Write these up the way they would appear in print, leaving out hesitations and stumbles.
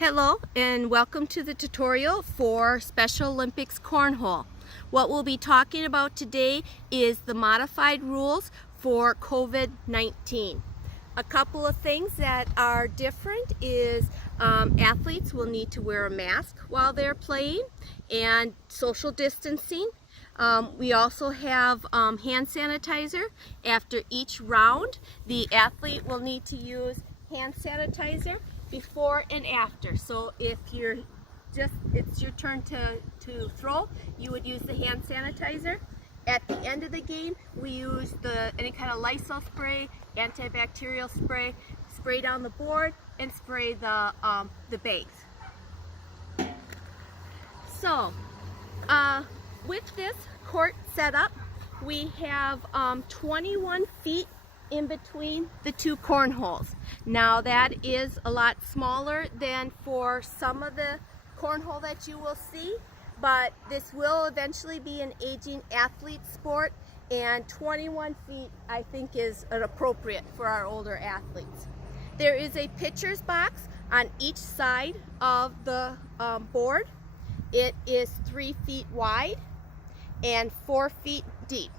Hello and welcome to the tutorial for Special Olympics Cornhole. What we'll be talking about today is the modified rules for COVID-19. A couple of things that are different is athletes will need to wear a mask while they're playing and social distancing. We also have hand sanitizer. After each round, the athlete will need to use hand sanitizer before and after. So if it's your turn to throw, you would use the hand sanitizer. At the end of the game, we use any kind of Lysol spray, antibacterial spray down the board, and spray the bags. So with this court setup, we have 21 feet in between the two cornholes. Now that is a lot smaller than for some of the cornhole that you will see, but this will eventually be an aging athlete sport, and 21 feet I think is appropriate for our older athletes. There is a pitcher's box on each side of the board. It is 3 feet wide and 4 feet deep.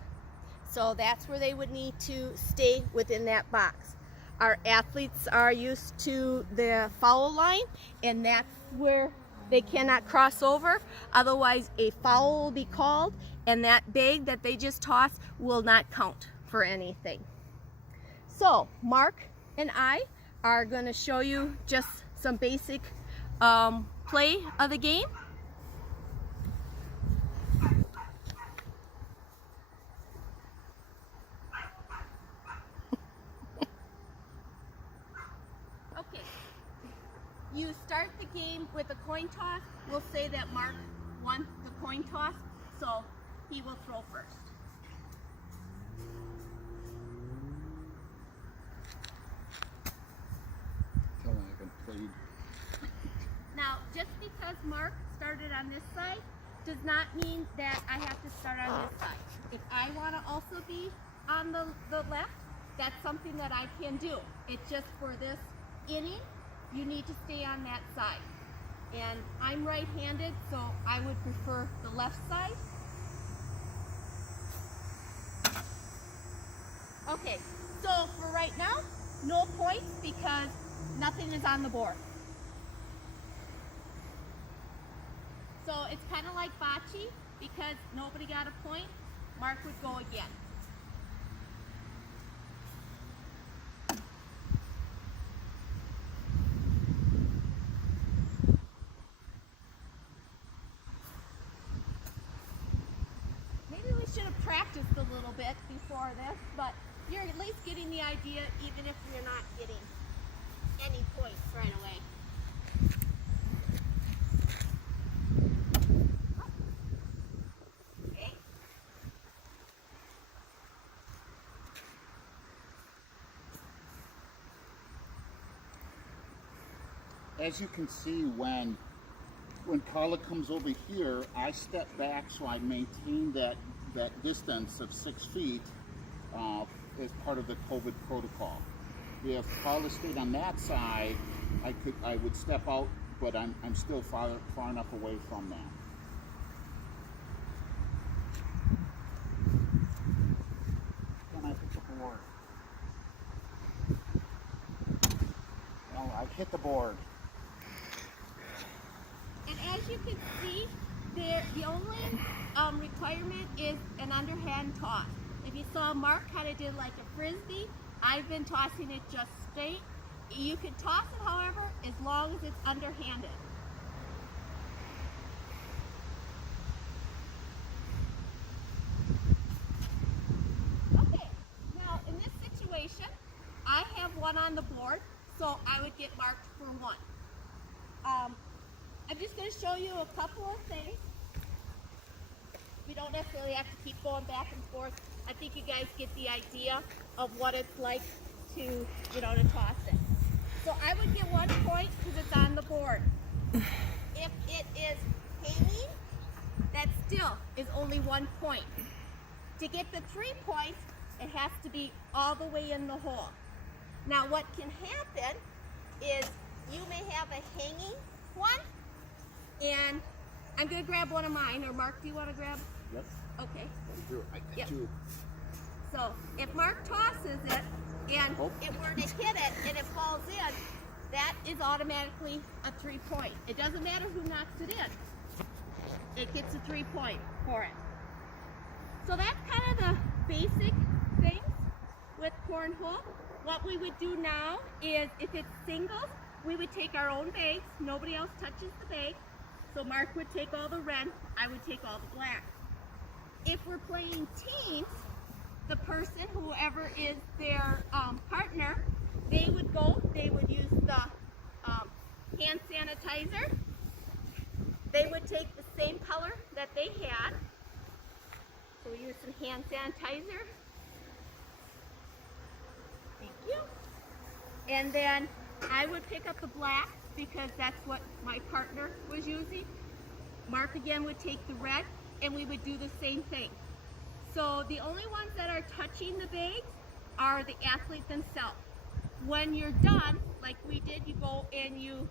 So that's where they would need to stay within that box. Our athletes are used to the foul line, and that's where they cannot cross over. Otherwise, a foul will be called, and that bag that they just tossed will not count for anything. So Mark and I are going to show you just some basic play of the game. You start the game with a coin toss. We'll say that Mark won the coin toss, so he will throw first. Tell me I haven't played. Now, just because Mark started on this side does not mean that I have to start on this side. If I want to also be on the left, that's something that I can do. It's just for this inning, you need to stay on that side. And I'm right-handed, so I would prefer the left side. Okay, so for right now, no points because nothing is on the board. So it's kind of like bocce, because nobody got a point, Mark would go again. Should have practiced a little bit before this, but you're at least getting the idea even if you're not getting any points right away. Okay. As you can see, when Carla comes over here, I step back so I maintain that distance of 6 feet as part of the COVID protocol. If Carla stayed on that side, I would step out, but I'm still far enough away from that. Then I hit the board. Well, I hit the board. And as you can see, the only requirement is an underhand toss. If you saw Mark kind of did like a frisbee, I've been tossing it just straight. You can toss it, however, as long as it's underhanded. Okay, now in this situation, I have one on the board, so I would get marked for one. I'm just going to show you a couple of things. We don't necessarily have to keep going back and forth. I think you guys get the idea of what it's like to toss it. So I would get 1 point because it's on the board. If it is hanging, that still is only 1 point. To get the 3 points, it has to be all the way in the hole. Now what can happen is you may have a hanging And I'm going to grab one of mine. Or Mark, do you want to grab? Yes. Okay. I Yep. do. So if Mark tosses it and it were to hit it and it falls in, that is automatically a 3-point. It doesn't matter who knocks it in. It gets a 3-point for it. So that's kind of the basic things with cornhole. What we would do now is if it's singles, we would take our own bags. Nobody else touches the bag. So Mark would take all the red, I would take all the black. If we're playing teams, the person, whoever is their partner, they would use the hand sanitizer. They would take the same color that they had. So we use some hand sanitizer. Thank you. And then I would pick up the black because that's what my partner was using. Mark again would take the red, and we would do the same thing. So the only ones that are touching the bags are the athlete themselves. When you're done, like we did, you go and you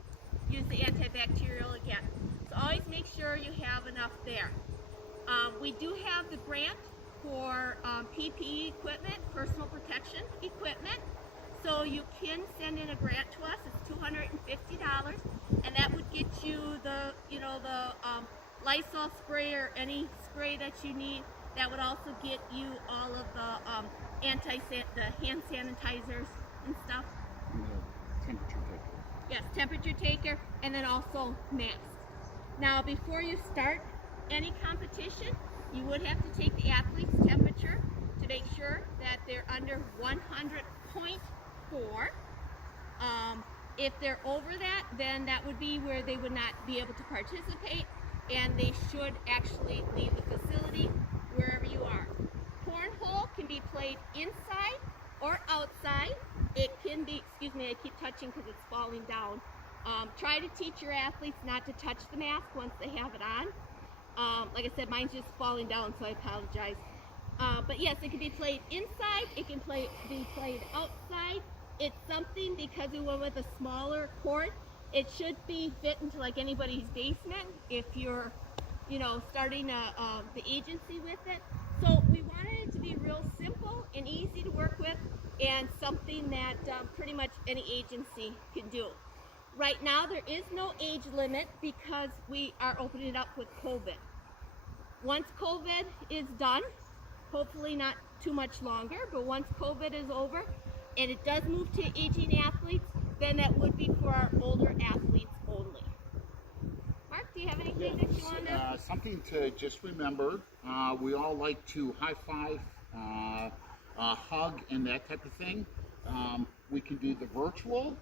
use the antibacterial again. So always make sure you have enough there. We do have the grant for PPE equipment, personal protection equipment. So you can send in a grant to us. It's $250, and that would get you the, Lysol spray or any spray that you need. That would also get you all of the hand sanitizers and stuff. And the temperature taker. Yes, temperature taker, and then also masks. Now, before you start any competition, you would have to take the athlete's temperature to make sure that they're under 100.4. If they're over that, then that would be where they would not be able to participate, and they should actually leave the facility wherever you are. Cornhole can be played inside or outside. It can be, excuse me, I keep touching because it's falling down. Try to teach your athletes not to touch the mask once they have it on. Like I said, mine's just falling down, so I apologize. But yes, it can be played inside, it can be played outside. It's something, because we went with a smaller court, it should be fit into like anybody's basement if you're, starting the agency with it. So we wanted it to be real simple and easy to work with, and something that pretty much any agency can do. Right now there is no age limit because we are opening it up with COVID. Once COVID is done, hopefully not too much longer, but once COVID is over and it does move to aging athletes, then that would be for our older athletes only. Mark, do you have anything that you want to? Something to just remember, we all like to high five, hug, and that type of thing. We can do the virtual,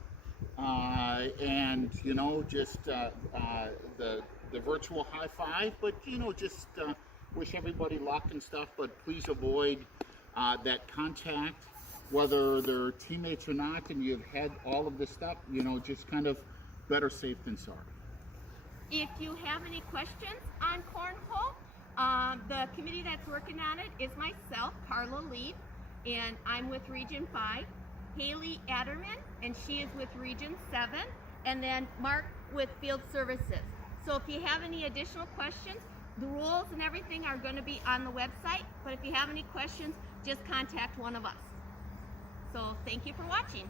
and just the virtual high five, but just wish everybody luck and stuff, but please avoid that contact, whether they're teammates or not, and you've had all of this stuff, just kind of better safe than sorry. If you have any questions on cornhole, the committee that's working on it is myself, Carla Lee, and I'm with Region 5, Haley Adderman, and she is with Region 7, and then Mark with Field Services. So if you have any additional questions, the rules and everything are going to be on the website, but if you have any questions, just contact one of us. So thank you for watching.